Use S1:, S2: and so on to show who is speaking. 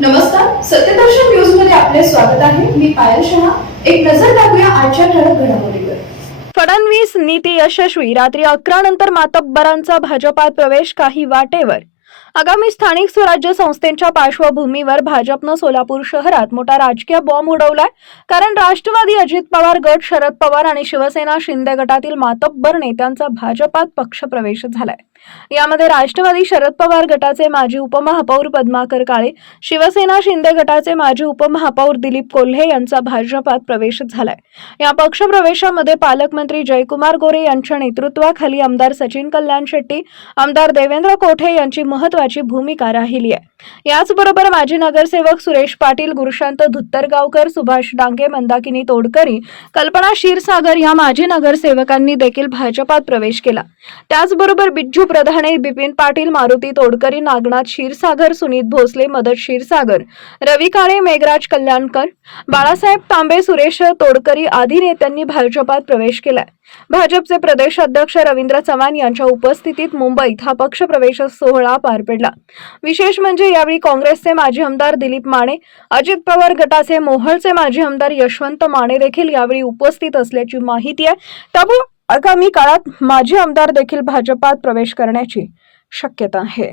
S1: नमस्कार सत्यदर्शन न्यूजमध्ये आपले स्वागत आहे. मी पायल शहा. एक नजर टाकूया आजच्या ठळक घडामोडीवर.
S2: फडणवीस नीती यशस्वी. रात्री अकरा नंतर मातब्बरांचा भाजपात प्रवेश काही वाटेवर. आगामी स्थानिक स्वराज्य संस्थेच्या पार्श्वभूमीवर भाजपनं सोलापूर शहरात मोठा राजकीय बॉम्ब उडवलाय. कारण राष्ट्रवादी अजित पवार गट शरद पवार आणि शिवसेना शिंदे गटातील मातब्बर नेत्यांचा भाजपात पक्षप्रवेश झालाय. यामध्ये राष्ट्रवादी शरद पवार गटाचे माजी उपमहापौर पद्माकर काळे शिवसेना शिंदे गटाचे माजी उपमहापौर दिलीप कोल्हे यांचा भाजपात प्रवेश झालाय. या पक्षप्रवेशामध्ये पालकमंत्री जयकुमार गोरे यांच्या नेतृत्वाखाली आमदार सचिन कल्याण शेट्टी आमदार देवेंद्र कोठे यांची महत्वाची भूमिका राहिली आहे. याचबरोबर माजी नगरसेवक सुरेश पाटील गुरुशांत धुत्तरगावकर सुभाष डांगे मंदाकिनी तोडकरी कल्पना क्षीरसागर या माजी नगरसेवकांनी देखील भाजपात प्रवेश केला. त्याचबरोबर बिज्जू प्रधाने बिपिन पाटील मारुती तोडकरी नागनाथ क्षीरसागर सुनीत भोसले मदत क्षीरसागर रवी काळे मेघराज कल्याणकर बाळासाहेब तांबे सुरेश तोडकरी आदी नेत्यांनी भाजपात प्रवेश केलाय. भाजपचे प्रदेश अध्यक्ष रवींद्र चव्हाण यांच्या उपस्थितीत मुंबईत हा पक्षप्रवेश सोहळा पार पडला. विशेष म्हणजे यावेळी काँग्रेसचे माजी आमदार दिलीप माने अजित पवार गटाचे मोहळचे माजी आमदार यशवंत माने देखील यावेळी उपस्थित असल्याची माहिती आहे. त्यामुळे आगामी काळात माजी आमदार देखील भाजपात प्रवेश करण्याची शक्यता आहे.